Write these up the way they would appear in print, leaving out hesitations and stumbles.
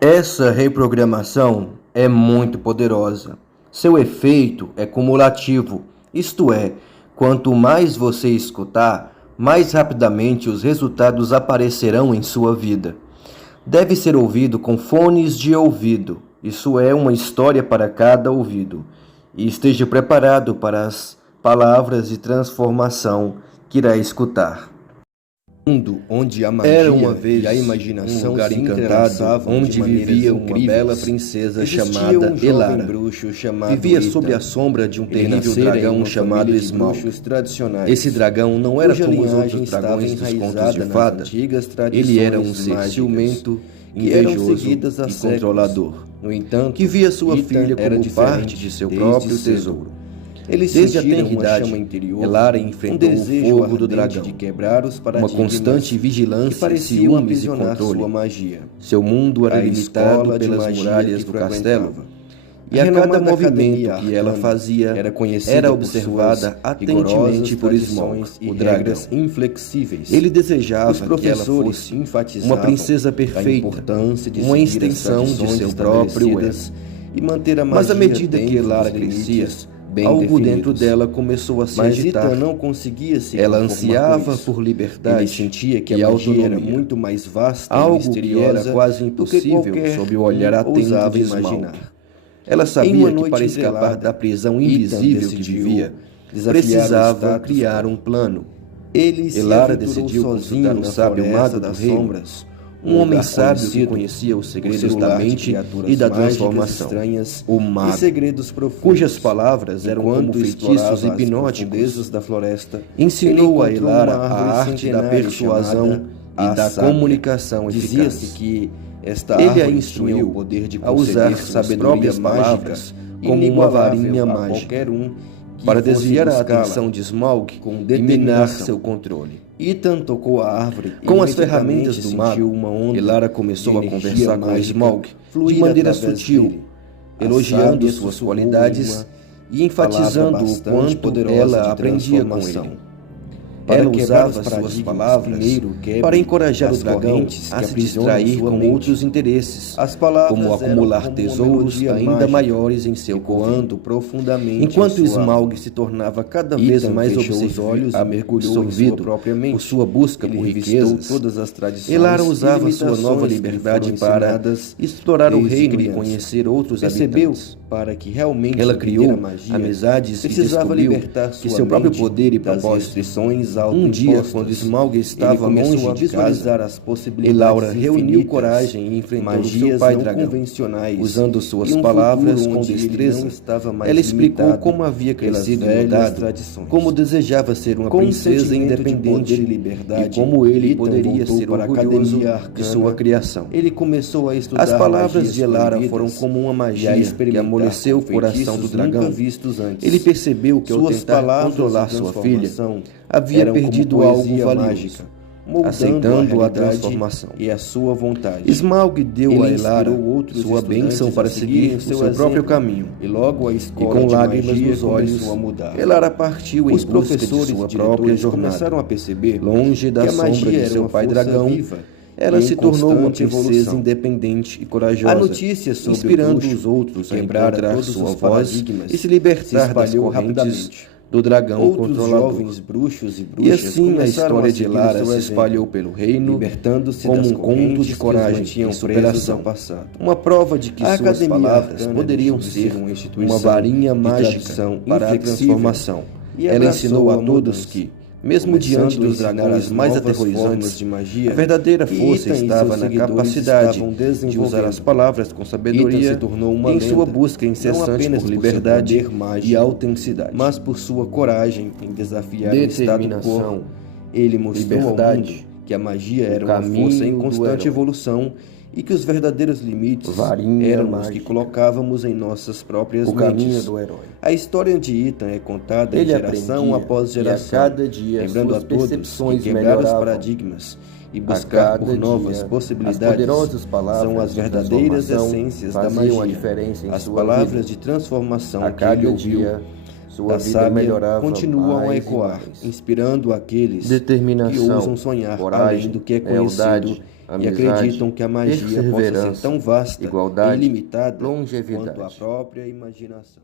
Essa reprogramação é muito poderosa. Seu efeito é cumulativo, isto é, quanto mais você escutar, mais rapidamente os resultados aparecerão em sua vida. Deve ser ouvido com fones de ouvido, isso é uma história para cada ouvido, e esteja preparado para as palavras de transformação que irá escutar. Mundo onde a magia Era uma vez e a imaginação um lugar se encantado onde vivia uma bela princesa chamada Elara. Vivia sob a sombra de um terrível dragão chamado Smaug. Esse dragão não era como os outros dragões dos contos de fada. Ele era um ser ciumento, invejoso e controlador, no entanto, que via sua filha como parte de seu próprio tesouro. Desde a tenra idade, Elara enfrentou o fogo do dragão, uma constante vigilância, ciúmes e controle. Seu mundo era limitado pelas muralhas do castelo, e a cada movimento que ela fazia era observada atentamente por Smaug, o dragão. Ele desejava que ela fosse uma princesa perfeita, uma extensão de seu próprio ego. Mas à medida que Elara crescia, algo dentro dela começou a se agitar. Ela ansiava por liberdade. Ele sentia que a magia era muito mais vasta e misteriosa, que era quase impossível sob o olhar atento de Smaug. Ela sabia que para escapar da prisão invisível que vivia, precisava criar um plano. Elara decidiu consultar um sábio mago do reino, um homem sábio que conhecia os segredos da mente e da transformação, o mago, cujas palavras eram como feitiços hipnóticos. Ensinou a Elara a arte da persuasão e da comunicação eficaz. Ele a instruiu a usar sabedoria mágicas como uma varinha mágica para desviar a atenção de Smaug e minar seu controle. Ethan tocou a árvore com as ferramentas do mago. Elara começou a conversar com Smaug de maneira sutil, elogiando suas qualidades e enfatizando o quanto ela aprendia com ele. Ela usava suas palavras para encorajar o dragão a se distrair com outros interesses, como acumular tesouros ainda maiores em seu coando profundamente. Enquanto Smaug se tornava cada vez mais absorvido por sua busca por riquezas, Elara usava sua nova liberdade para explorar o reino e conhecer outros habitantes. Ela criou amizades e descobriu que seu próprio poder e propósitos. Um dia, quando Smaug estava longe de casa, Elara reuniu coragem e enfrentou seu pai dragão. Usando suas palavras com destreza, ela explicou como havia crescido e mudado, como desejava ser uma princesa independente e como ele poderia ser orgulhoso de sua criação. As palavras de Elara foram como uma magia que amoleceu o coração do dragão. Ele percebeu que ao tentar controlar sua filha, havia perdido algo valioso, aceitando a transformação e a sua vontade. Smaug deu a Elara sua bênção para seguir o seu próprio caminho, e com lágrimas nos olhos, Elara partiu em busca de sua própria jornada. Longe da sombra de seu pai dragão, ela se tornou uma princesa independente e corajosa, inspirando os outros a encontrar sua voz e se libertar das correntes do dragão controlador. E assim a história de Elara se espalhou pelo reino, como um conto de coragem e superação, uma prova de que suas palavras poderiam ser uma varinha mágica para a transformação. Ela ensinou a todos que, mesmo diante dos dragões mais aterrorizantes, a verdadeira força estava na capacidade de usar as palavras com sabedoria em sua busca incessante por liberdade e autenticidade. Mas por sua coragem em desafiar o status quo, ele mostrou ao mundo que a magia era uma força em constante evolução e que os verdadeiros limites eram os que colocávamos em nossas próprias mentes. A história de Ethan é contada em geração após geração, lembrando a todos que quebrar os paradigmas e buscar por novas possibilidades são as verdadeiras essências da magia. As palavras de transformação que ele ouviu da sábia continuam a ecoar, inspirando aqueles que ousam sonhar além do que é conhecido e acreditam que a magia possa ser tão vasta igualdade, e ilimitada longevidade. quanto a própria imaginação.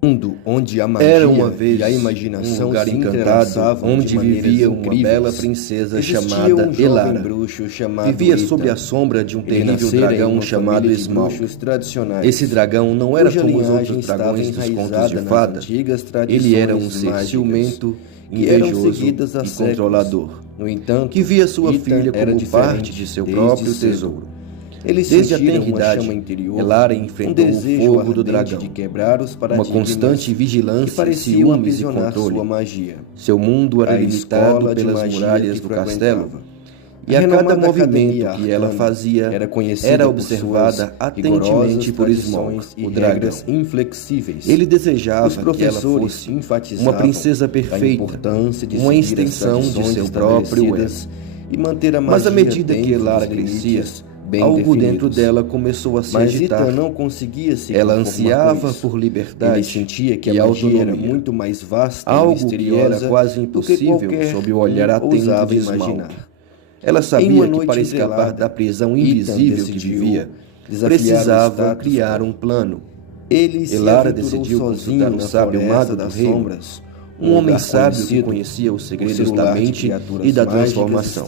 Mundo onde a magia era uma vez e a imaginação um lugar encantado, onde vivia uma bela princesa chamada Elara. Bruxo chamado vivia sob a sombra de um terrível dragão chamado Smaug. Esse dragão não era como os outros dragões dos contos de fada. Ele era um ser ciumento, invejoso e controlador. No entanto, que via sua filha como parte de seu próprio tesouro. Eles desde a tenra chama interior, Elara enfrentou o fogo do dragão, de quebrar os uma constante vigilância, ciúmes e controle. Sua magia. Seu mundo era limitado pelas muralhas do castelo, e a cada movimento que ela fazia era observada atentamente por Smaug, o dragão inflexíveis. Ele desejava que ela fosse uma princesa perfeita, uma extensão de seu próprio ego, e manter a magia. Mas à medida que Elara crescia, algo dentro dela começou a se agitar. Mas Ita não conseguia se ela ansiava por liberdade. Ele sentia que a magia era muito mais vasta e misteriosa, que era quase impossível sob o olhar atento de imaginar. Ela sabia que para escapar da prisão invisível que vivia, precisava criar um plano. Elara decidiu consultar o sábio mago das sombras, um homem sábio que conhecia os segredos da mente e da transformação,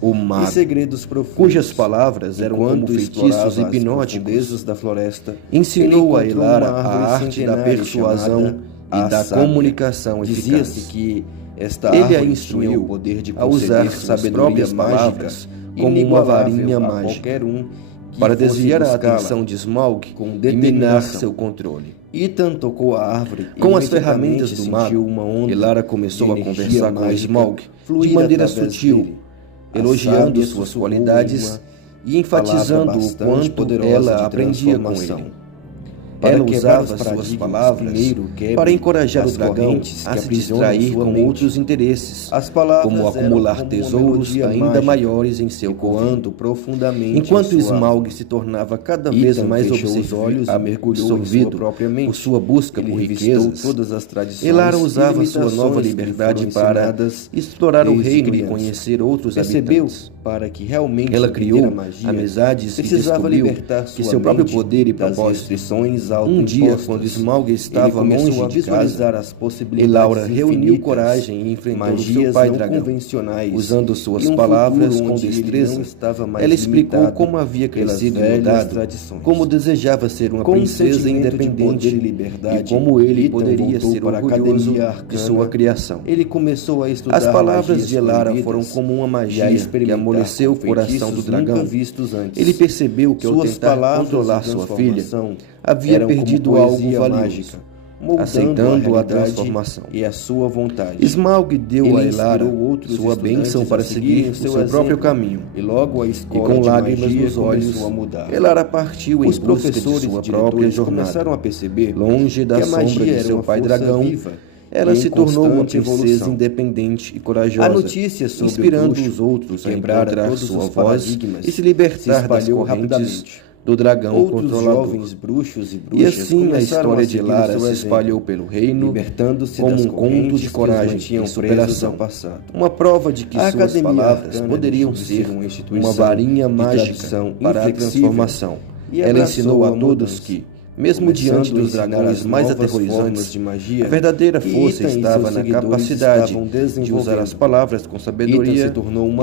o mago, cujas palavras eram como feitiços hipnóticos da floresta. Ensinou a Elara a arte da persuasão e da comunicação eficaz. Ele a instruiu a usar suas próprias palavras como uma varinha mágica para desviar a atenção de Smaug e minar seu controle. Ethan tocou a árvore e com as ferramentas do mago, Elara começou a conversar com Smaug de maneira sutil, elogiando suas qualidades e enfatizando o quanto ela aprendia com ele. Ela usava suas palavras para encorajar o dragão a se distrair com outros interesses, como acumular tesouros ainda maiores em seu coando profundamente. Enquanto Smaug se tornava cada vez mais absorvido por sua busca por riquezas, Elara usava sua nova liberdade para explorar o reino e conhecer outros habitantes. Para que realmente ela criou amizades e descobriu que seu próprio poder e propósitos um dia, quando Smaug estava longe de casa, Elara reuniu coragem e enfrentou seu pai dragão. Usando suas palavras com destreza, ela explicou como havia crescido e mudado, como desejava ser uma princesa independente e como ele poderia ser orgulhoso de sua criação. As palavras de Elara foram como uma magia que amoleceu o coração do dragão. Ele percebeu que ao tentar controlar sua filha, havia perdido algo valioso, aceitando a transformação e a sua vontade. Smaug deu a Elara sua bênção para seguir o seu próprio caminho, e com lágrimas nos olhos, Elara partiu em busca de sua própria jornada. Começaram a perceber, longe da sombra de seu pai dragão, ela se tornou uma princesa independente e corajosa, inspirando os outros a encontrar sua voz e se libertar das correntes do dragão controlador. E assim a história de Elara se espalhou pelo reino, como um conto de coragem e superação. Uma prova de que suas palavras poderiam ser uma varinha mágica para a transformação. Ela ensinou a todos que, mesmo diante dos dragões mais aterrorizantes, a verdadeira força estava na capacidade de usar as palavras com sabedoria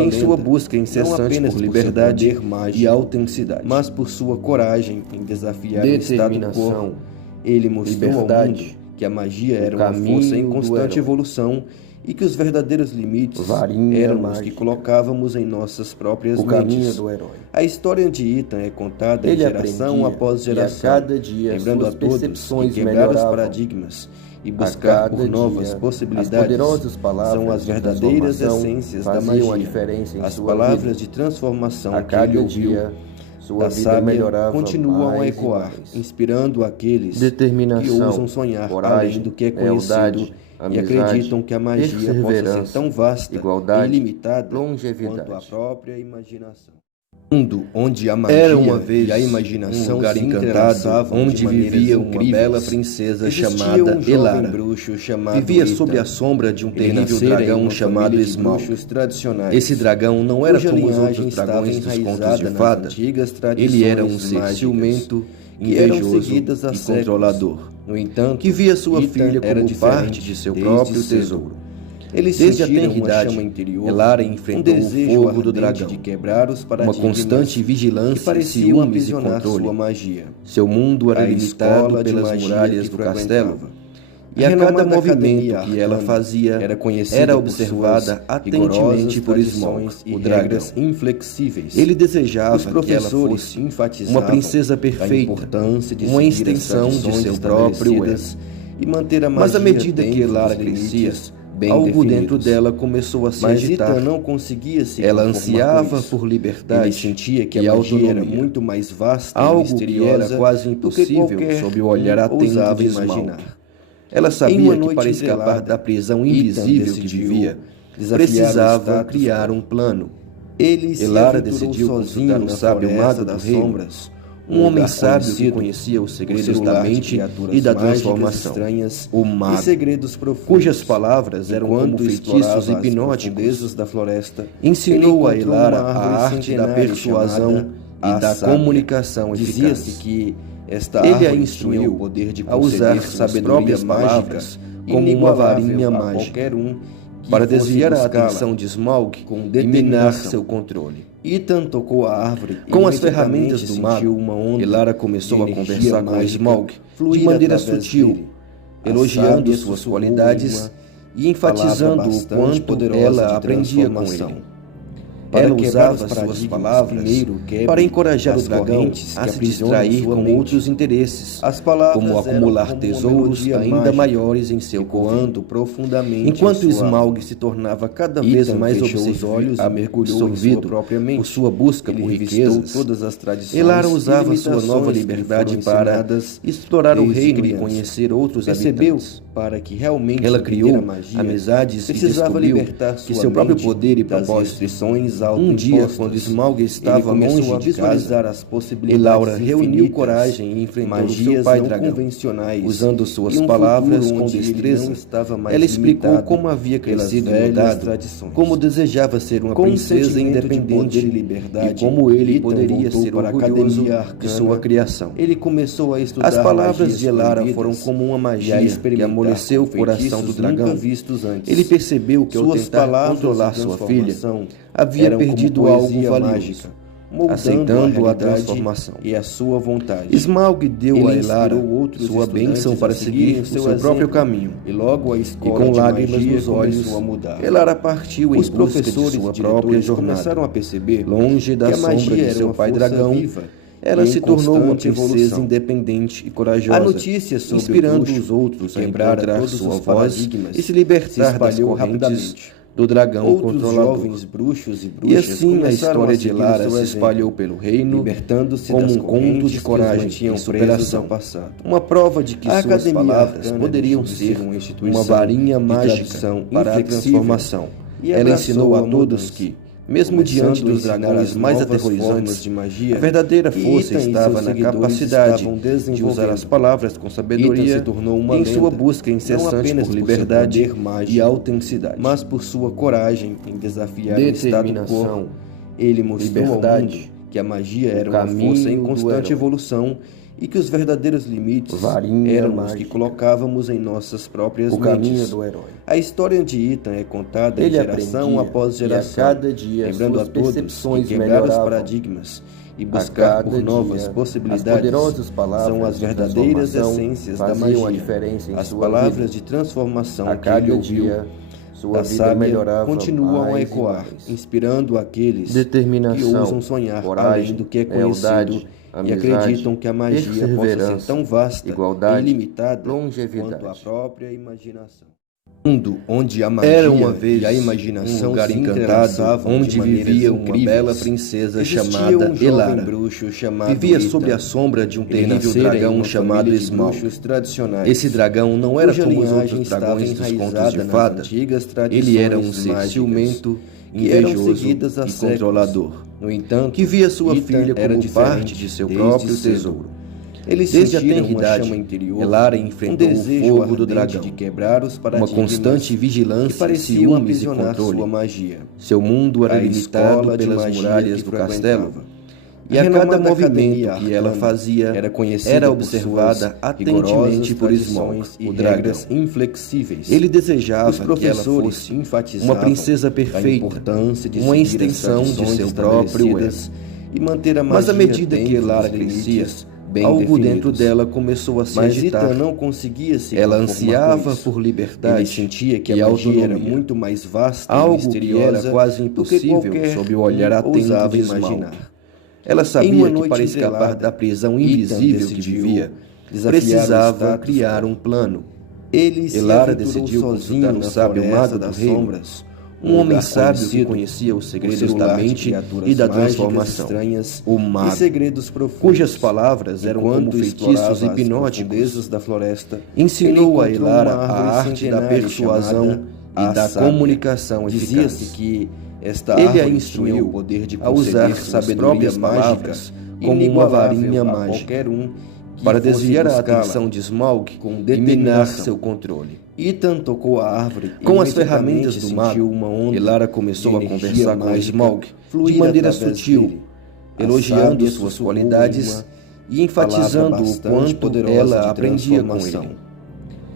em sua busca incessante por liberdade e autenticidade, mas por sua coragem em desafiar o estado quo. Ele mostrou ao mundo que a magia era uma força em constante evolução e que os verdadeiros limites eram os que colocávamos em nossas próprias mentes. A história de Ethan é contada em geração após geração, lembrando a todos que quebrar os paradigmas e buscar por novas possibilidades são as verdadeiras essências da magia. As palavras de transformação que ele ouviu da sábia continuam a ecoar, inspirando aqueles que ousam sonhar além do que é conhecido e acreditam que a magia possa ser tão vasta e ilimitada quanto a própria imaginação. Mundo onde a magia era uma vez e a imaginação um lugar se encantado, onde vivia uma bela princesa chamada Elara. Vivia sob a sombra de um terrível dragão chamado Smaug. Esse dragão não era como os outros dragões dos contos de fada. Ele era um ser ciumento, invejoso e controlador. No entanto, que via sua filha como parte de seu próprio tesouro. Desde a tenridade, Elara enfrentou o fogo do dragão, de quebrar os uma constante vigilância, ciúmes e controle. Sua magia. Seu mundo era limitado pelas muralhas do castelo, e a cada movimento que ela fazia era observada atentamente por Smaug, o dragão inflexíveis. Ele desejava que ela fosse uma princesa perfeita, uma extensão de seu próprio ego. Mas à medida que Elara crescia, algo dentro dela começou a se agitar. Não conseguia se ela ansiava por liberdade. Ele sentia que a magia era muito mais vasta e misteriosa, era quase impossível sob o olhar atento de Smaug. Ela sabia que para escapar da prisão invisível que vivia, precisava criar um plano. Elara decidiu consultar um sábio mago das sombras, um homem sábio que conhecia os segredos da mente e da transformação, o mago, cujas palavras eram como feitiços hipnóticos da floresta. Ensinou a Elara a arte da persuasão e da comunicação eficaz. Dizia-se que ele a instruiu a usar sabedoria mágicas como uma varinha mágica para desviar a atenção de Smaug e minar seu controle. Ethan tocou a árvore com as ferramentas do mago. Elara começou a conversar com Smaug de maneira sutil, elogiando suas qualidades e enfatizando o quanto ela aprendia com ele. Ela usava suas palavras para encorajar o dragão a se distrair com outros interesses, como acumular tesouros ainda maiores em seu coando profundamente. Enquanto Smaug se tornava cada vez mais absorvido por sua busca por riquezas, Elara usava sua nova liberdade para explorar o reino e conhecer outros habitantes. Para que realmente ela criou amizades e descobriu que seu próprio poder e propósitos. Um dia, quando Smaug estava longe de visualizar as possibilidades, Elara reuniu coragem e enfrentou seu pai dragão. Usando suas palavras com destreza, ela explicou como havia crescido e mudado, como desejava ser uma princesa independente e como ele poderia ser orgulhoso de sua criação. Ele começou a estudar. As palavras de Elara foram como uma magia que amoleceu o coração do dragão. Ele percebeu que ao tentar controlar sua filha, havia perdido algo valioso, aceitando a transformação e a sua vontade. Smaug deu a Elara sua bênção para seguir o seu próprio caminho, e logo a escola com lágrimas nos olhos, Elara partiu em busca de sua própria jornada. Começaram a perceber, longe da sombra de seu pai dragão, ela se tornou uma princesa independente e corajosa, inspirando os outros a encontrar sua voz e se libertar das correntes do dragão controlador. E assim a história de Elara se espalhou pelo reino, como um conto de coragem e superação. Uma prova de que suas palavras poderiam ser uma varinha mágica para a transformação. Ela ensinou a todos que, mesmo diante dos dragões mais aterrorizantes, a verdadeira força estava na capacidade de usar as palavras com sabedoria em sua busca incessante por liberdade e autenticidade, mas por sua coragem em desafiar o status quo. Ele mostrou ao mundo que a magia era uma força em constante evolução e que os verdadeiros limites eram os que colocávamos em nossas próprias mentes. A história de Ethan é contada em geração após geração, lembrando a todos que quebrar os paradigmas e buscar por novas possibilidades são as verdadeiras essências da magia. As palavras de transformação que ele ouviu da sábia continuam a ecoar, inspirando aqueles que ousam sonhar além do que é conhecido e acreditam que a magia possa ser tão vasta e ilimitada quanto a própria imaginação. Mundo onde a magia e a imaginação um lugar encantado, onde vivia uma bela princesa chamada Elara. Vivia sob a sombra de um terrível dragão chamado Smaug. Esse dragão não era como os outros dragões dos contos de fada. Ele era um ser ciumento, invejoso e controlador. No entanto, que via sua Ethan filha era como parte de seu próprio tesouro. Desde a tenra idade, Elara enfrentou o fogo do dragão, de quebrar os uma paradigmas constante vigilância, que ciúmes e aprisionar controle. sua magia. Seu mundo era A limitado escola de pelas magia muralhas que do castelo, frequentava. e a cada renomada movimento Academia que ela Arcana fazia era conhecida era por observada suas atentamente por rigorosas Smaug, tradições e o dragão. regras inflexíveis. Ele desejava Os que ela professores fosse enfatizavam uma princesa a perfeita, importância de uma seguir extensão as de tradições seu próprio ego. estabelecidas e manter a magia Mas à medida que dentro Elara dos crescia, limites bem algo definidos. dentro dela começou a se Mas agitar. Ethan não conseguia se Ela conformar ansiava com isso. por liberdade Ele sentia que e a magia era autonomia, muito mais vasta e algo que misteriosa era quase do que impossível qualquer sob o olhar um atento ousava de Smaug. imaginar. Ela Em sabia uma que noite para escapar estrelada, da prisão Ethan invisível que decidiu vivia, desafiar precisava o status criar quo. um plano. Ele se Elara aventurou decidiu sozinho consultar na um sábio floresta mago do das reino, sombras, um homem lugar sábio que conhecido conhecia os por segredos seu da lar de mente criaturas e da mágicas transformação, estranhas o e mago, segredos profundos, cujas palavras eram como Enquanto feitiços explorava as hipnóticos. profundezas da floresta, Ensinou a ele encontrou Elara uma a árvore arte da centenária persuasão chamada e da Sábia. comunicação Dizia-se eficaz. que esta Ele a árvore instruiu tinha o poder de a usar conceder suas sabedoria próprias mágica palavras como uma inigualável varinha a mágica, qualquer um que para fosse desviar a buscá-la atenção de Smaug com e minar determinação. seu controle. Ethan tocou a árvore e Com as imediatamente ferramentas do sentiu mago, uma onda Elara começou a de energia conversar com mágica Smaug de fluir maneira através sutil, dele. A elogiando sábia suas sussurrou qualidades uma e enfatizando palavra o bastante quanto poderosa ela de aprendia com transformação. ele.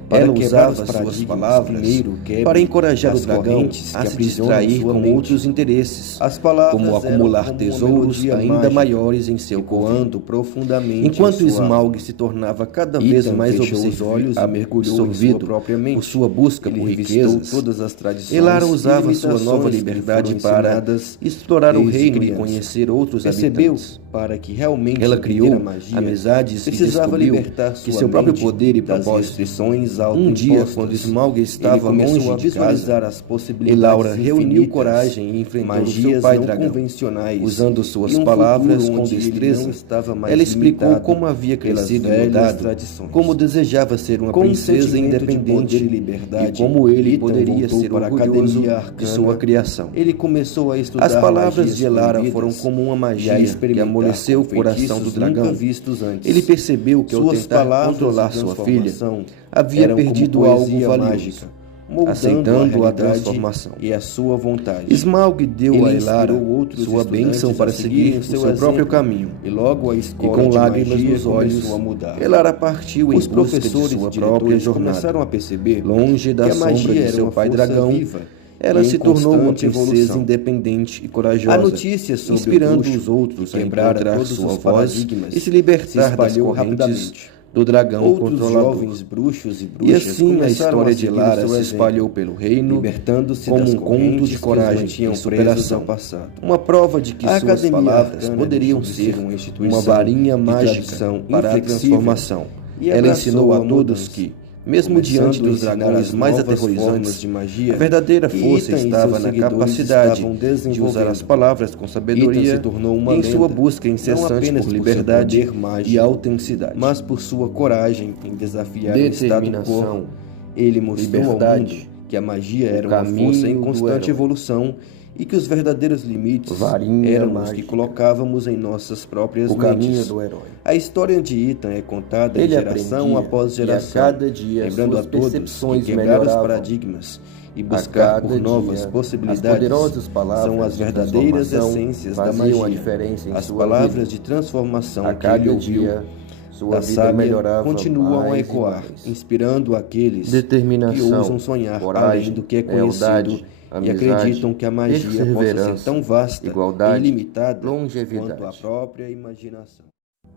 Para Ela quebrar usava os suas paradigmas, palavras primeiro quebre para encorajar o as dragão correntes a que se aprisionam distrair sua com mente. outros interesses, As palavras como eram acumular como uma tesouros melodia ainda mágica, maiores em seu ecoando covil. profundamente Enquanto em sua Smaug se tornava cada vez Ethan mais fechou os olhos e mergulhou em absorvido sua própria mente. por sua busca Ele por revistou riquezas, todas as tradições Elara e usava sua limitações nova que lhe liberdade foram para ensinadas explorar o desde reino e criança. conhecer outros Percebeu, habitantes. para que realmente Ela entender criou a magia, amizades e precisava descobriu libertar que sua seu próprio mente poder e das propósito. restrições Um dia, autoimpostas. quando Smaug Ele estava começou longe a de visualizar casa, as possibilidades Elaura reuniu infinitas, coragem e enfrentou magias seu pai não dragão. convencionais, Usando suas e um palavras futuro com onde ele destreza, não estava mais ela explicou limitado como havia pelas crescido e velhas mudado, tradições. como desejava ser uma Com um princesa sentimento de independente poder e liberdade, e como ele Ethan poderia voltou ser para a orgulhoso Academia de Arcana. sua criação. Ele começou a estudar As palavras magias de Elara proibidas foram como uma e a magia que experimentar amoleceu o com coração do feitiços dragão. nunca vistos antes. Ele percebeu que ao Suas tentar palavras controlar de sua filha, transformação havia eram como perdido algo poesia valioso, mágica, moldando aceitando a realidade transformação. e a sua vontade. Smaug deu Ele a Elara inspirou outros sua estudantes bênção a para seguirem seguir o seu seu próprio exemplo, caminho. E logo a E escola com de lágrimas magia nos olhos, começou a mudar. Elara partiu em Os busca de professores sua e própria diretores jornada. começaram a perceber Longe da que a sombra magia de era seu uma pai força dragão, viva ela e se em tornou uma constante princesa evolução. independente e corajosa, A notícia sobre inspirando o bruxo os outros a quebrar encontrar todos sua os voz paradigmas e se libertar se das espalhou correntes rapidamente. do dragão Outros controlador. jovens bruxos e E bruxas assim a começaram história a de seguir Elara seu se exemplo, espalhou pelo reino libertando-se como das um conto correntes de coragem que os mantinham e presos superação. ao passado. Uma prova de que A suas Academia palavras Arcana poderiam deixou de ser uma instituição uma varinha de mágica tradição para a inflexível transformação. e Ela abraçou ensinou a a todos mudança, que, mesmo começando diante a dos ensinar dragões as mais novas aterrorizantes, formas de magia, a verdadeira que força Ethan e estava seus na seguidores capacidade estavam de usar as desenvolvendo. palavras com sabedoria Ethan se tornou uma e em sua lenda, busca não incessante apenas por por liberdade seu poder mágico, e autenticidade. mas por sua coragem em desafiar o status Determinação, quo. Ele mostrou ao liberdade, mundo que a magia o era uma força em caminho do constante herói. evolução e que os verdadeiros limites Varinha eram os mágica. que colocávamos em nossas próprias O caminho mentes. do herói. A história de Ethan é contada Ele geração aprendia, após e a geração, cada dia lembrando suas a todos percepções que quebrar os melhoravam. paradigmas e A buscar cada por novas dia, possibilidades as poderosas palavras são as de verdadeiras transformação essências da faziam a magia. diferença em As sua palavras vida. de transformação A que cada ele ouviu dia, sua da vida sábia melhorava continuam a mais e ecoar, mais. inspirando aqueles que Determinação, ousam sonhar coragem, além do que é conhecido lealdade, e amizade, acreditam que a magia possa ser perseverança, tão vasta igualdade, e ilimitada longevidade. quanto a própria imaginação.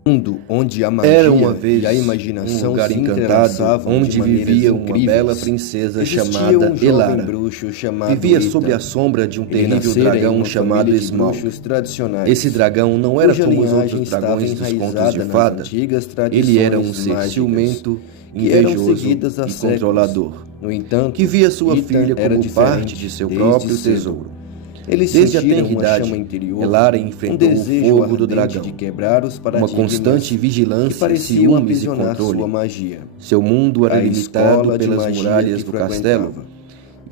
Mundo onde a magia Era uma vez e a imaginação um lugar se encantado entrelaçavam onde de maneiras vivia uma incríveis. bela princesa Existia chamada um jovem Elara. bruxo chamado Vivia Ethan. sob a sombra de um Ele terrível nascera em dragão uma chamado família de Smaug. bruxos tradicionais. Esse dragão não era cuja como os linhagem outros estava dragões dos contos enraizada de nas fada. antigas tradições Ele era um ser mágicas, ciumento, que eram invejoso seguidas há e séculos. controlador, No entanto, que via sua Ethan filha era como diferente parte de seu desde próprio cedo. tesouro. Eles Desde a sentiram tenra uma idade, chama interior, Elara enfrentou o desejo fogo ardente do dragão, de quebrar os uma paradigmas constante que vigilância, pareciam ciúmes e aprisionar controle. sua magia. Seu mundo era A limitado escola de pelas magia muralhas que do castelo, frequentava.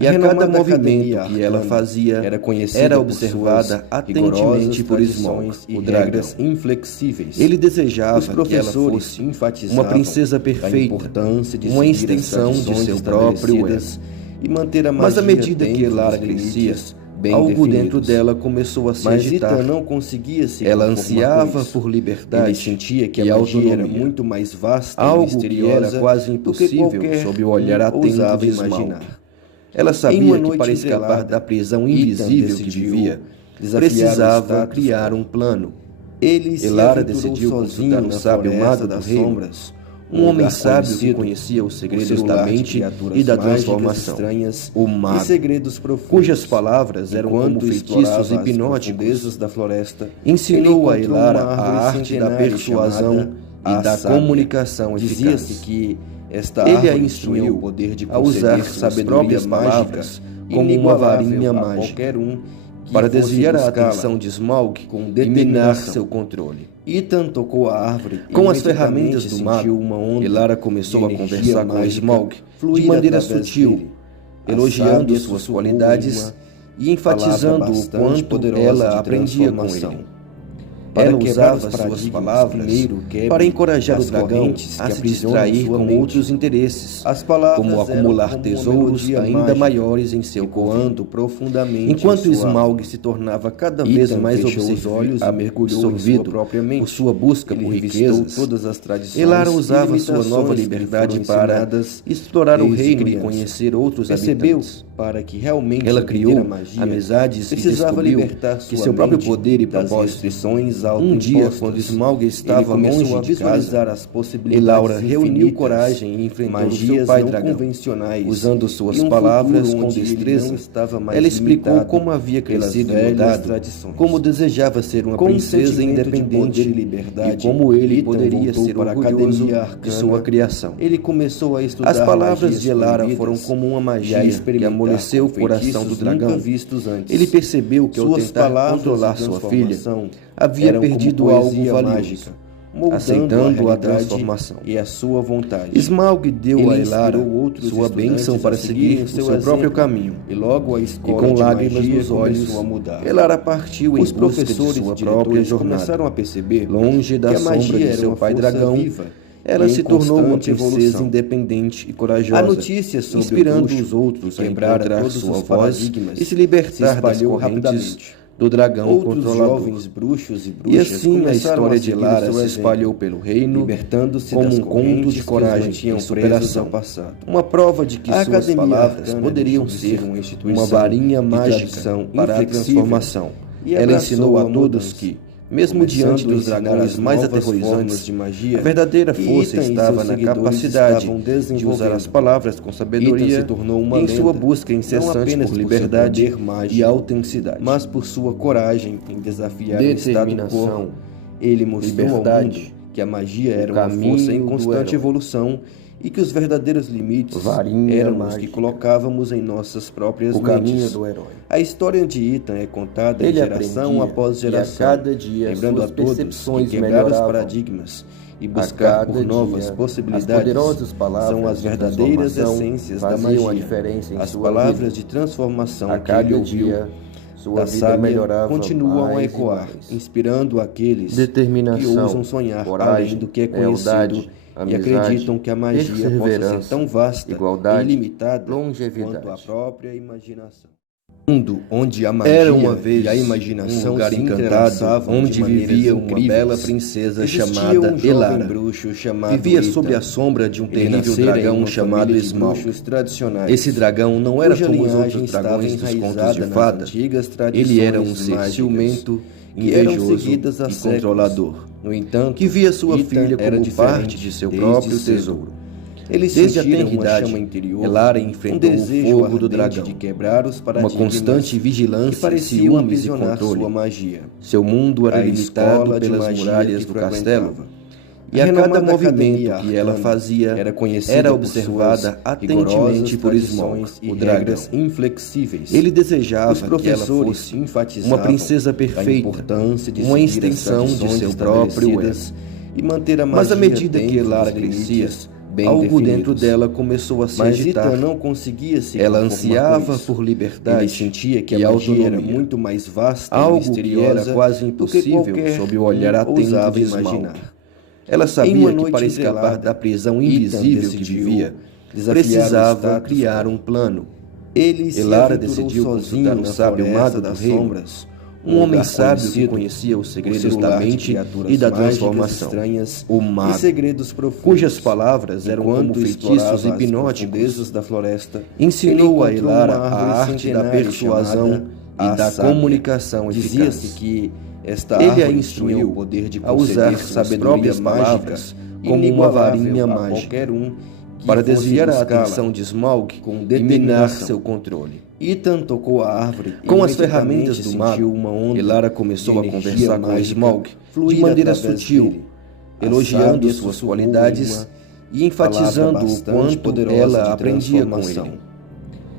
E a cada movimento que ela fazia era observada atentamente por Smaug, o dragão inflexíveis. Ele desejava que ela fosse uma princesa perfeita, uma extensão de seu próprio ego. Mas à medida que Elara crescia, algo dentro dela começou a se agitar. Mas Ita não conseguia se Ela ansiava por liberdade. Ele sentia que a magia era muito mais vasta e misteriosa, que era quase impossível sob o olhar atento de Smaug. Ela sabia que para escapar da prisão invisível que vivia, precisava criar um plano. Elara decidiu consultar o sábio mago das sombras, um homem sábio que conhecia os segredos da mente e da transformação, o mago, cujas palavras eram como feitiços hipnóticos da floresta. Ensinou a Elara a arte da persuasão e da comunicação eficaz. Dizia-se que Ele a instruiu a usar suas próprias palavras como uma varinha mágica para desviar a atenção de Smaug e minar seu controle. Ethan tocou a árvore e com as ferramentas do mago, Elara começou a conversar com Smaug de maneira sutil, elogiando suas qualidades e enfatizando o quanto ela aprendia com ele. Ela usava suas palavras para encorajar o dragão a se distrair com outros interesses, como acumular tesouros ainda maiores em seu corpo. Profundamente enquanto Smaug se tornava cada vez mais absorvido por sua busca por riquezas, Elara usava sua nova liberdade para explorar o reino e conhecer outros habitantes. Para que realmente ela criou amizades e descobriu que seu próprio poder e propósitos. Um dia, quando Smaug estava longe de casa, Elara reuniu coragem e enfrentou o seu pai dragão. Usando suas palavras com destreza, ela explicou como havia crescido e mudado, como desejava ser uma princesa independente e como ele poderia ser orgulhoso de sua criação. Ele começou a estudar. As palavras de Elara foram como uma magia que amoleceu o coração do dragão. Ele percebeu que ao tentar controlar sua filha, havia perdido algo valioso, aceitando a transformação e a sua vontade. Smaug deu a Elara sua bênção para seguir o seu próprio caminho, e logo a escola com lágrimas nos olhos, Elara partiu em os professores de sua própria jornada. Começaram a perceber longe da sombra de seu pai dragão, ela se tornou uma princesa independente e corajosa, inspirando os outros a encontrar sua voz e se libertar das correntes do dragão controlador. Bruxos e bruxas, e assim a história de Elara se espalhou pelo reino, libertando-se como um conto de coragem e superação, uma prova de que suas palavras poderiam ser uma varinha mágica para a transformação. Ela ensinou a todos que, mesmo diante dos dragões mais aterrorizantes, a verdadeira força estava na capacidade de usar as palavras com sabedoria em sua busca incessante por liberdade e autenticidade, mas por sua coragem em desafiar o estado quo. Ele mostrou ao mundo que a magia era uma força em constante evolução e que os verdadeiros limites eram os que colocávamos em nossas próprias mentes. Caminho do herói. A história de Ethan é contada geração após geração, cada dia lembrando a todos que quebrar os paradigmas e buscar por novas possibilidades são as verdadeiras essências da magia. As palavras de transformação que ele ouviu da sábia continuam a ecoar, inspirando aqueles que ousam sonhar além do que é conhecido e acreditam que a magia possa ser tão vasta e ilimitada quanto a própria imaginação. Mundo onde a magia era uma vez e a imaginação, um lugar encantado, onde vivia uma bela princesa chamada Elara. Bruxo vivia sob a sombra de um terrível dragão chamado Smaug. Esse dragão não era como os outros dragões dos contos de fada. Ele era um ser ciumento, invejoso e controlador. No entanto, que via sua filha como parte de seu próprio tesouro. Desde a tenra idade, Elara enfrentou o fogo do dragão, de quebrar os uma constante vigilância, ciúmes e controle. Sua magia. Seu mundo era limitado pelas muralhas do castelo, e a cada movimento que ela fazia era observada atentamente por Smaug, o dragão inflexíveis. Ele desejava que ela fosse uma princesa perfeita, uma extensão de seu próprio ego. Mas à medida que Elara crescia, Algo dentro dela começou a se agitar. Mas Ita não conseguia se Ela ansiava por liberdade. Ele sentia que a magia era muito mais vasta e misteriosa, que era quase impossível sob o olhar atento de Smaug. Ela sabia que para escapar da prisão invisível que vivia, precisava criar um plano. Elara decidiu consultar um sábio mago do reino, um homem sábio que conhecia os segredos da mente e da transformação, o mago, e segredos profundos, cujas palavras eram como feitiços hipnóticos da floresta. Ensinou a Elara a arte da persuasão e da comunicação eficaz. Dizia-se que esta Ele a árvore instruiu tinha o poder de a usar conceder suas sabedoria próprias mágica, palavras como uma varinha mágica, qualquer um para fosse desviar a buscá-la atenção de Smaug com e minar determinação. seu controle. Ethan tocou a árvore e Com as imediatamente ferramentas do sentiu mago, uma onda Elara começou de a energia conversar com mágica Smaug de fluir maneira através sutil, dele. A elogiando sábia suas sussurrou qualidades uma e enfatizando palavra o bastante quanto poderosa ela de aprendia com transformação. ele.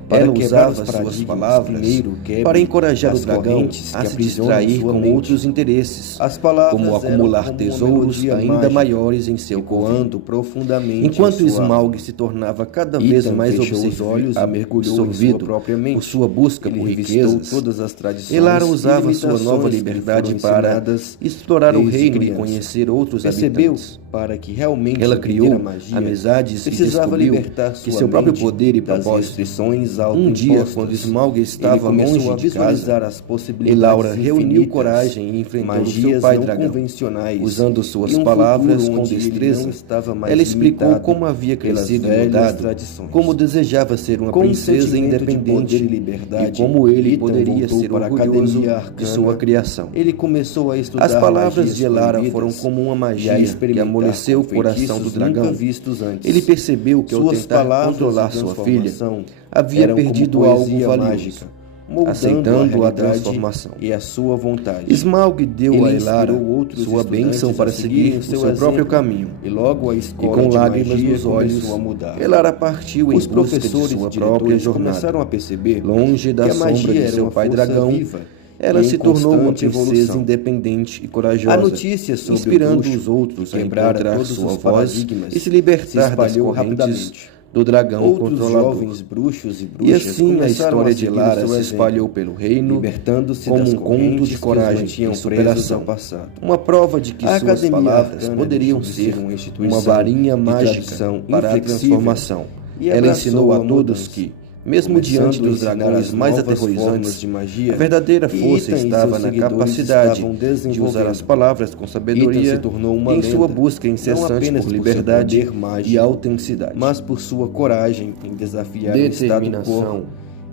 Para Ela quebrar usava os suas paradigmas, palavras primeiro quebre para encorajar o as dragão correntes a que se aprisionam distrair sua com mente. outros interesses, As palavras como eram acumular como uma tesouros melodia ainda mágica, maiores em seu ecoando covil. profundamente Enquanto em sua Smaug alma. se tornava cada vez Ethan mais fechou os olhos e mergulhou em sua absorvido própria mente. por sua busca Ele por revistou riquezas, todas as tradições Elara e usava sua limitações nova que liberdade lhe foram para ensinadas explorar o desde reino e criança. conhecer outros Percebeu habitantes. para que realmente Ela entender criou a magia, amizades e precisava descobriu libertar que sua seu próprio mente poder e das propósito. restrições Um dia, autoimpostas. quando Smaug Ele estava começou longe a de visualizar casa, as possibilidades Elaura reuniu infinitas, coragem e enfrentou magias seu pai não dragão. convencionais, Usando suas e um palavras futuro com onde ele destreza, não estava mais ela explicou limitado como havia pelas crescido e velhas mudado, tradições. como desejava ser uma Com um princesa sentimento de independente poder e liberdade, e como ele Ethan poderia voltou ser para a orgulhoso Academia de Arcana. sua criação. Ele começou a estudar As palavras magias de Elara proibidas foram como uma e a magia que experimentar amoleceu o com coração do feitiços dragão. nunca vistos antes. Ele percebeu que ao Suas tentar palavras controlar de sua filha, transformação havia eram como perdido algo poesia valioso, mágica, moldando aceitando a realidade transformação. e a sua vontade. Smaug deu Ele a Elara inspirou outros sua estudantes bênção para a seguirem seguir o seu exemplo, próprio caminho. E logo a E escola com de lágrimas magia nos olhos, começou a mudar. Elara partiu em Os busca de professores sua e própria diretores jornada. começaram a perceber Longe da que a sombra magia de era seu uma pai força dragão, viva ela e se em tornou uma constante princesa evolução. independente e corajosa, A notícia sobre inspirando o bruxo os outros que a quebrara encontrar todos sua os voz paradigmas e se libertar se das espalhou correntes rapidamente. do dragão Outros controlador. jovens bruxos e E bruxas assim a começaram história a de seguir Elara seu se exemplo, espalhou pelo reino libertando-se como das um conto correntes de que coragem os mantinham e presos superação. ao passado. Uma prova de que A suas Academia palavras Arcana poderiam deixou de ser uma instituição uma varinha de mágica tradição para a inflexível transformação. e Ela abraçou ensinou a a todos mudança, que, mesmo começando diante a dos ensinar dragões as mais novas aterrorizantes, formas de magia, a verdadeira que força Ethan e estava seus na seguidores capacidade estavam de usar as desenvolvendo. palavras com Ethan sabedoria se tornou uma em lenda, sua busca não incessante apenas por seu liberdade poder mágico, e autenticidade. mas por sua coragem em desafiar o status Determinação, quo.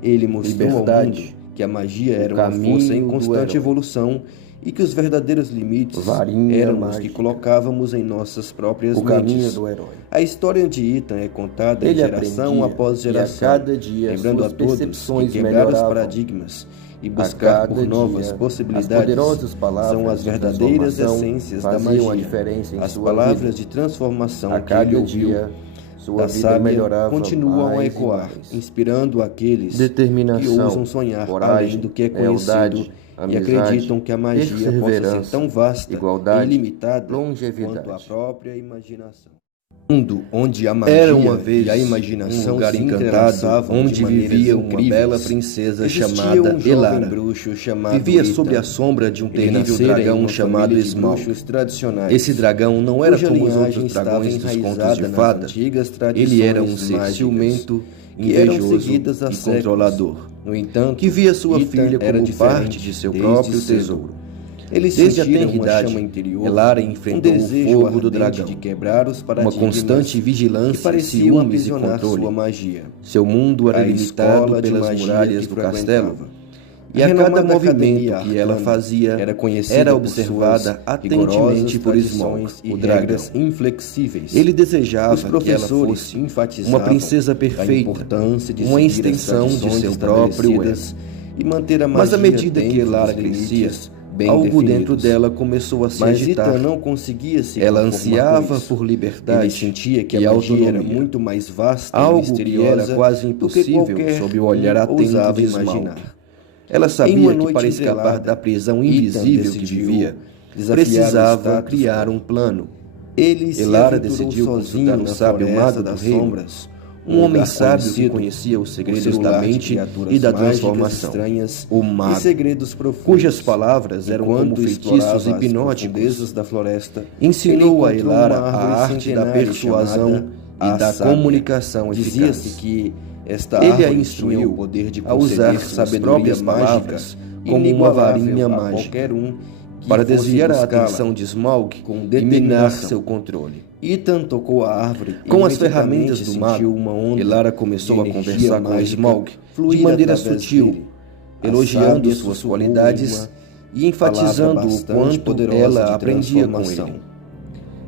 Ele mostrou ao liberdade, mundo que a magia o era uma caminho força em do constante herói. evolução e que os verdadeiros limites Varinha eram os mágica. que colocávamos em nossas próprias O caminho mentes. do herói. A história de Ethan é contada Ele em geração aprendia, após geração, e a cada dia lembrando suas a todos percepções que quebrar os melhoravam. paradigmas e A buscar cada por novas dia, possibilidades as poderosas palavras são as de verdadeiras transformação essências da faziam magia. a diferença em As sua palavras vida. de transformação A que ele cada ouviu dia, sua da vida sábia melhorava continuam a mais e ecoar, mais. inspirando aqueles que Determinação, ousam sonhar coragem, além do que é conhecido lealdade, e amizade, acreditam que a magia possa ser perseverança, tão vasta igualdade, e ilimitada longevidade. quanto a própria imaginação. Mundo onde a magia Era uma vez e a imaginação um lugar se encantado, entrelaçavam onde de maneiras vivia uma incríveis. bela princesa Existia chamada um jovem Elara. bruxo chamado Vivia Ethan. sob a sombra de um Ele terrível nascera em dragão uma chamado família de Smaug. bruxos tradicionais. Esse dragão não era cuja como os linhagem outros estava dragões dos contos enraizada de nas fada. antigas tradições Ele era um ser mágicas, ciumento, que eram invejoso seguidas há e séculos. controlador, No entanto, que via sua Ethan filha era como diferente parte de seu desde próprio cedo. tesouro. Eles Desde a sentiram tenra uma idade, chama interior, Elara enfrentou um o desejo fogo do ardente dragão, de quebrar os uma paradigmas constante que vigilância, pareciam ciúmes e aprisionar controle. sua magia. Seu mundo era A limitado escola de pelas magia muralhas que do castelo, frequentava. e a cada renomada movimento Academia que ela Arcana fazia era conhecida era por observada suas atentamente rigorosas por Smaug, tradições e o dragão. regras inflexíveis. Ele desejava Os que ela professores fosse enfatizavam uma princesa a perfeita, importância de uma seguir as extensão de tradições seu próprio estabelecidas e manter a magia Mas à medida que dentro Elara dos crescia, limites bem algo definidos. dentro dela começou a se Mas agitar. Ethan não conseguia se Ela conformar ansiava com isso. por liberdade Ele sentia que e a magia era autonomia, muito mais vasta e algo que misteriosa era quase do que impossível qualquer sob o olhar um atento ousava de Smaug. imaginar. Ela Em sabia uma que noite para escapar estrelada, da prisão Ethan invisível que decidiu vivia, desafiar o precisava status criar quo. um plano. Ele se Elara aventurou decidiu sozinho no sábio mago das sombras, um homem sábio que conhecia os segredos da mente e da transformação, o mago, e segredos profundos, cujas palavras eram como feitiços hipnóticos da floresta, ensinou a Elara a arte da persuasão e da comunicação eficaz. Dizia-se que esta Ele a árvore instruiu tinha o poder de a usar conceder suas suas próprias próprias palavras mágicas como uma varinha inigualável a mágica, qualquer um que para fosse desviar a buscá-la atenção de Smaug com e minar determinação. seu controle. Ethan tocou a árvore e Com as imediatamente ferramentas do sentiu mago, uma onda Elara começou a de conversar energia com mágica Smaug de fluir maneira através sutil, dele. A elogiando sábia suas sussurrou qualidades uma e enfatizando palavra o bastante quanto poderosa ela de aprendia com transformação. ele.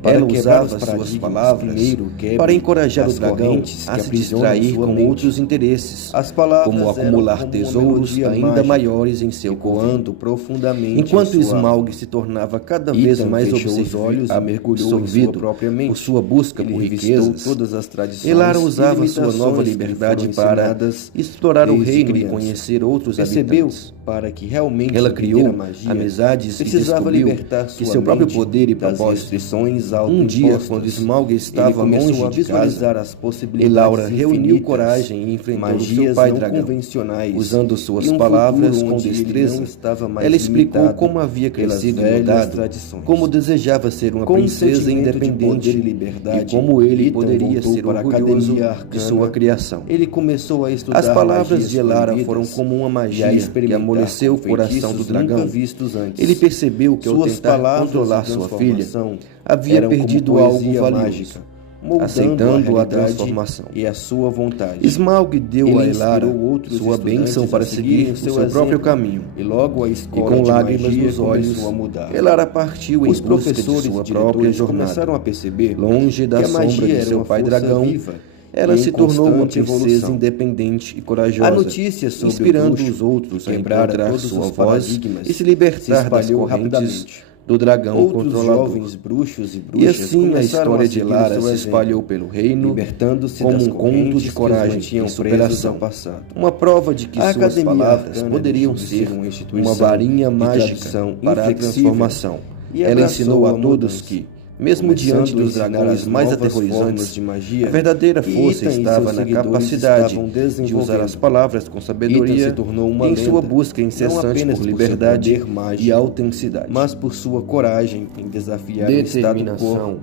Para Ela quebrar usava os suas paradigmas, palavras primeiro quebre para encorajar o as dragão correntes a que se aprisionam distrair sua com mente. outros interesses, As palavras como eram acumular como uma tesouros melodia ainda mágica, maiores em seu ecoando covil. profundamente Enquanto em sua Smaug alma. se tornava cada vez Ethan mais fechou os olhos e mergulhou em sua absorvido própria mente. por sua busca Ele por revistou riquezas, todas as tradições Elara e usava sua limitações nova que lhe liberdade foram para ensinadas explorar o desde reino e criança. conhecer outros Percebeu, habitantes. para que realmente Ela entender criou a magia, amizades e precisava descobriu libertar que sua seu próprio mente poder e das propósito. restrições Um dia, autoimpostas. quando Smaug Ele estava começou longe a de visualizar casa, as possibilidades Elaura reuniu infinitas, coragem e enfrentou magias seu pai não dragão. convencionais, Usando suas e um palavras futuro com onde ele destreza, não estava mais ela explicou limitado como havia pelas crescido e velhas mudado, tradições. como desejava ser uma Com um princesa sentimento de independente poder e liberdade, e como ele Ethan poderia voltou ser para a orgulhoso Academia de Arcana. sua criação. Ele começou a estudar As palavras magias de Elara proibidas foram como uma e a magia que experimentar amoleceu o com coração do feitiços dragão. nunca vistos antes. Ele percebeu que ao Suas tentar palavras controlar de sua filha, transformação havia eram como perdido algo poesia valioso, mágica, moldando aceitando a realidade transformação. e a sua vontade. Smaug deu Ele a Elara inspirou outros sua estudantes bênção a para seguirem seguir o seu seu próprio exemplo, caminho. e logo a E escola com de lágrimas magia nos olhos, começou a mudar. Elara partiu em Os busca de professores sua e própria diretores jornada. começaram a perceber Longe da que a sombra magia de era seu uma pai força dragão, viva ela e se em tornou uma constante princesa evolução. independente e corajosa, A notícia sobre inspirando o bruxo os outros a que quebrara encontrar todos sua os voz paradigmas e se libertar se das espalhou correntes rapidamente. do dragão Outros controlador. jovens bruxos e E bruxas assim a começaram história de seguir o Elara seu se exemplo, espalhou pelo reino libertando-se como das um conto correntes de que coragem os mantinham e presos superação. ao passado. Uma prova de que A suas Academia palavras Arcana poderiam deixou de ser uma instituição uma varinha de mágica tradição para a inflexível transformação. e Ela abraçou ensinou a a todos mudança, que, mesmo começando diante a dos ensinar dragões as mais novas aterrorizantes, formas de magia, a verdadeira e força Ethan e estava seus na seguidores capacidade estavam de usar as desenvolvendo. palavras com sabedoria Ethan se tornou uma e em sua lenda, busca não incessante apenas por seu liberdade poder mágico, e autenticidade. mas por sua coragem em desafiar o status quo. Determinação,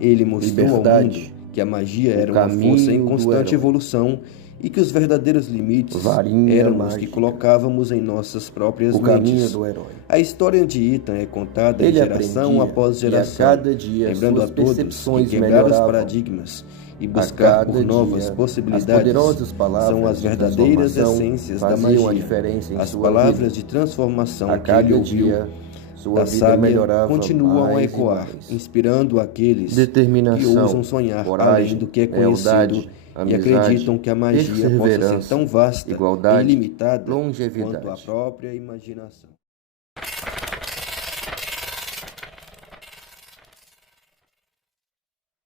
Ele mostrou ao liberdade, mundo que a magia o era uma caminho força em do constante herói. evolução e que os verdadeiros limites Varinha eram os mágica. que colocávamos em nossas próprias O caminho mentes. do herói. A história de Ethan é contada Ele em geração aprendia, após e geração, a cada dia lembrando suas a todos percepções que quebrar os melhoravam. paradigmas e A buscar cada por novas dia, possibilidades as poderosas palavras são as de verdadeiras transformação essências da faziam a magia. diferença em As sua palavras vida. de transformação A que cada ele ouviu dia, sua da vida sábia melhorava continuam a mais e ecoar, mais. inspirando aqueles que Determinação, ousam sonhar coragem, além do que é lealdade, conhecido e amizade, acreditam que a magia possa ser perseverança, tão vasta e igualdade, ilimitada longevidade. quanto a própria imaginação.